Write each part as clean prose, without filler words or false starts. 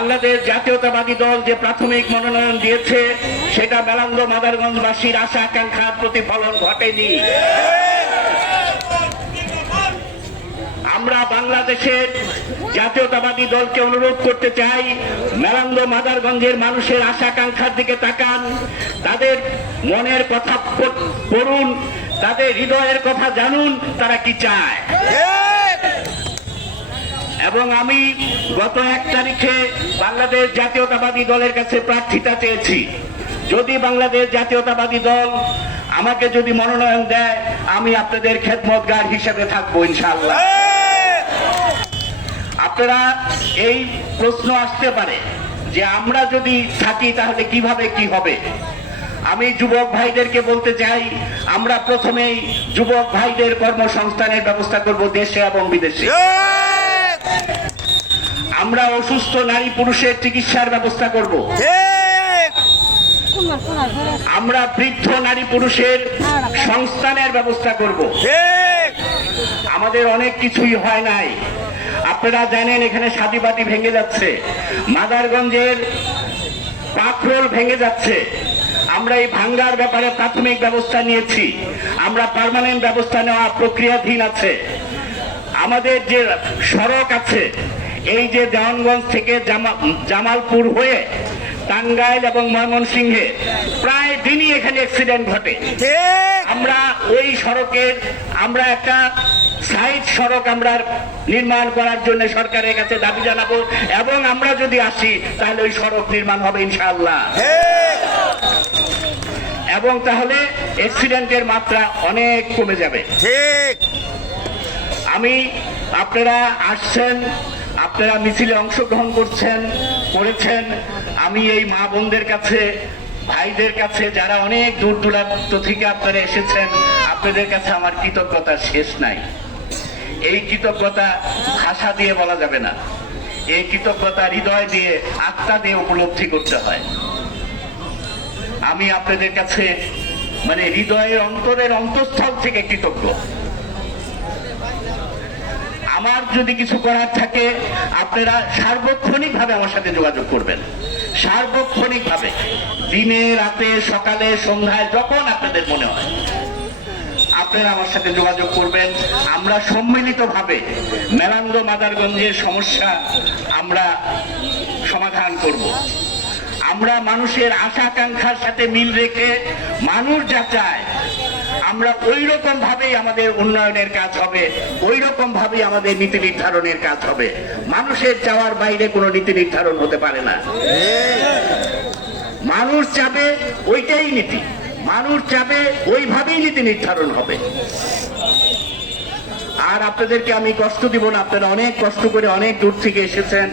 বাংলাদেশ জাতীয়তাবাদী দল যে প্রাথমিক মনোনয়ন দিয়েছে সেটা মেলান্দ মাদারগঞ্জবাসীর আশা আকাঙ্ক্ষার প্রতিফলন ঘটেনি। আমরা বাংলাদেশের জাতীয়তাবাদী দলকে অনুরোধ করতে চাই, মেলান্দ মাদারগঞ্জের মানুষের আশা আকাঙ্ক্ষার দিকে তাকান, তাদের মনের কথা পড়ুন, তাদের হৃদয়ের কথা জানুন, তারা কি চায়। এবং আমি গত 1 তারিখে বাংলাদেশ জাতীয়তাবাদী দলের কাছে প্রার্থিতা চেয়েছি। যদি বাংলাদেশ জাতীয়তাবাদী দল আমাকে যদি মনোনয়ন দেয়, আমি আপনাদের খেদমতগার হিসেবে থাকবো ইনশাআল্লাহ। আপনারা এই প্রশ্ন আসতে পারে যে আমরা যদি থাকি তাহলে কিভাবে কি হবে। আমি যুবক ভাইদেরকে বলতে চাই, আমরা প্রথমেই যুবক ভাইদের কর্মসংস্থানের ব্যবস্থা করব দেশে এবং বিদেশে। আমরা অসুস্থ নারী পুরুষের চিকিৎসার ব্যবস্থা করব। আমরা বৃদ্ধ নারী পুরুষের সংস্থানের ব্যবস্থা করব। আমাদের অনেক কিছুই হয় নাই। আপনারা জানেন এখানে সাদিবাতি ভেঙে যাচ্ছে, মাদারগঞ্জের পাকরোল ভেঙে যাচ্ছে। আমরা এই ভাঙ্গার ব্যাপারে প্রাথমিক ব্যবস্থা নিয়েছি, আমরা পার্মানেন্ট ব্যবস্থা নেওয়া প্রক্রিয়াধীন আছে। আমাদের যে সড়ক আছে, এই যে দেওয়ানগঞ্জ থেকে জামালপুর হয়ে টাঙ্গাইল এবং ময়মনসিংহে প্রায় দিনই এখানে অ্যাক্সিডেন্ট ঘটে। আমরা ওই সড়কের আমরা একটা সাইড সড়ক আমরা নির্মাণ করার জন্য সরকারের কাছে দাবি জানাবো, এবং আমরা যদি আসি তাহলে ওই সড়ক নির্মাণ হবে ইনশাআল্লাহ। এবং তাহলে অ্যাক্সিডেন্টের মাত্রা অনেক কমে যাবে। আপনারা আসছেন, আপনারা মিছিলে অংশগ্রহণ করেছেন। আমি এই মা বোনদের কাছে, ভাইদের কাছে, যারা অনেক দূর দূরান্ত থেকে আপনারা এসেছেন, আপনাদের কাছে আমার কৃতজ্ঞতা শেষ নাই। এই কৃতজ্ঞতা ভাষা দিয়ে বলা যাবে না, এই কৃতজ্ঞতা হৃদয় দিয়ে, আত্মা দিয়ে উপলব্ধি করতে হয়। আমি আপনাদের কাছে মানে হৃদয়ের অন্তরের অন্তঃস্থল থেকে কৃতজ্ঞ। আমার যদি কিছু করার থাকে, আপনারা সার্বক্ষণিক ভাবে আমার সাথে যোগাযোগ করবেন, সার্বক্ষণিক ভাবে, দিনে রাতে সকালে সন্ধ্যায় যখন আপনাদের মনে হয় আপনারা আমার সাথে যোগাযোগ করবেন। আমরা সম্মিলিত ভাবে মেলান্দ মাদারগঞ্জের সমস্যা আমরা সমাধান করব। আমরা মানুষের আশা আকাঙ্ক্ষার সাথে মিল রেখে মানুষ যা চায় আমরা ওই রকম ভাবেই আমাদের উন্নয়নের কাজ হবে, ওই রকম ভাবেই আমাদের নীতি নির্ধারণের কাজ হবে। মানুষের চাওয়ার বাইরে কোনো নীতি নির্ধারণ হতে পারে না। মানুষ চাবে ওইটাই নীতি, মানুষ চাবে ওইভাবেই নীতি নির্ধারণ হবে। আর আপনাদেরকে আমি কষ্ট দিব না, আপনারা অনেক কষ্ট করে অনেক দূর থেকে এসেছেন,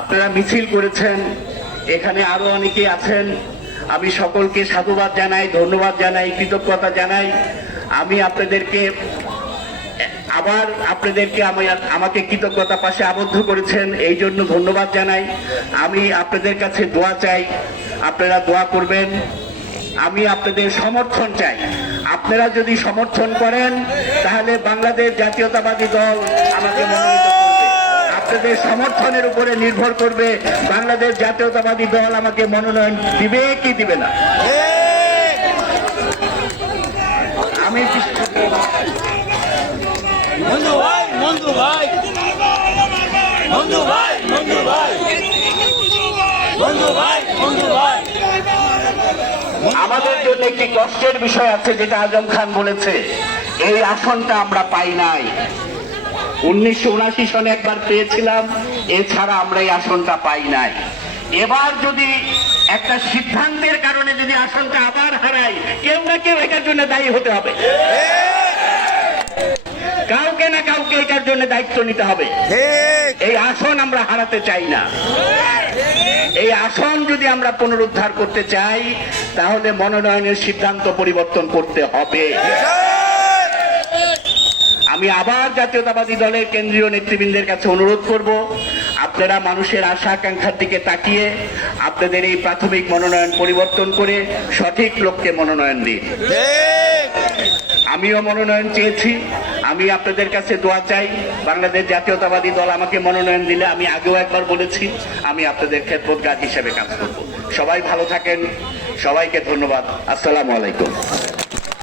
আপনারা মিছিল করেছেন, এখানে আরো অনেকে আছেন। আমি সকলকে সাধুবাদ জানাই, ধন্যবাদ জানাই, কৃতজ্ঞতা জানাই। আমি আপনাদেরকে আমাকে কৃতজ্ঞতা পাশে আবদ্ধ করেছেন, এই জন্য ধন্যবাদ জানাই। আমি আপনাদের কাছে দোয়া চাই, আপনারা দোয়া করবেন। আমি আপনাদের সমর্থন চাই। আপনারা যদি সমর্থন করেন তাহলে বাংলাদেশ জাতীয়তাবাদী দল আমাকে মনোনীত করবে। আপনাদের সমর্থনের উপরে নির্ভর করবে বাংলাদেশ জাতীয়তাবাদী দল আমাকে মনোনয়ন দিবে কি দিবে না। আমি আমাদের জন্য একটি কষ্টের বিষয় আছে, যেটা আজম খান বলেছে, এই আসনটা আমরা পাই নাই। 1979 সনে একবার পেয়েছিলাম, এছাড়া আমরা এই আসনটা পাই নাই। এবার যদি একটা সিদ্ধান্তের কারণে যদি আসনটা আবার হারাই, কেউ না কেউ এটার জন্য দায়ী হতে হবে, কাউকে না কাউকে এটার জন্য দায়িত্ব নিতে হবে। এই আসন আমরা হারাতে চাই না। এই আসন যদি আমরা পুনরুদ্ধার করতে চাই তাহলে মনোনয়নের সিদ্ধান্ত পরিবর্তন করতে হবে। আমি আবার জাতীয়তাবাদী দলের কেন্দ্রীয় নেতৃবৃন্দের কাছে অনুরোধ করব, আপনারা মানুষের আশা আকাঙ্ক্ষার দিকে তাকিয়ে আপনাদের এই প্রাথমিক মনোনয়ন পরিবর্তন করে সঠিক লোককে মনোনয়ন দিন। আমিও মনোনয়ন চেয়েছি, আমি আপনাদের কাছে দোয়া চাই। বাংলাদেশ জাতীয়তাবাদী দল আমাকে মনোনয়ন দিলে আমি আগেও একবার বলেছি আমি আপনাদের খেদমতগার হিসেবে কাজ করব। সবাই ভালো থাকেন, সবাইকে ধন্যবাদ। আসসালামু আলাইকুম।